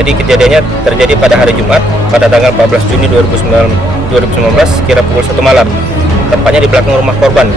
Jadi kejadiannya terjadi pada hari Jumat pada tanggal 14 Juni 2019 kira pukul 1 malam. Tempatnya di belakang rumah korban.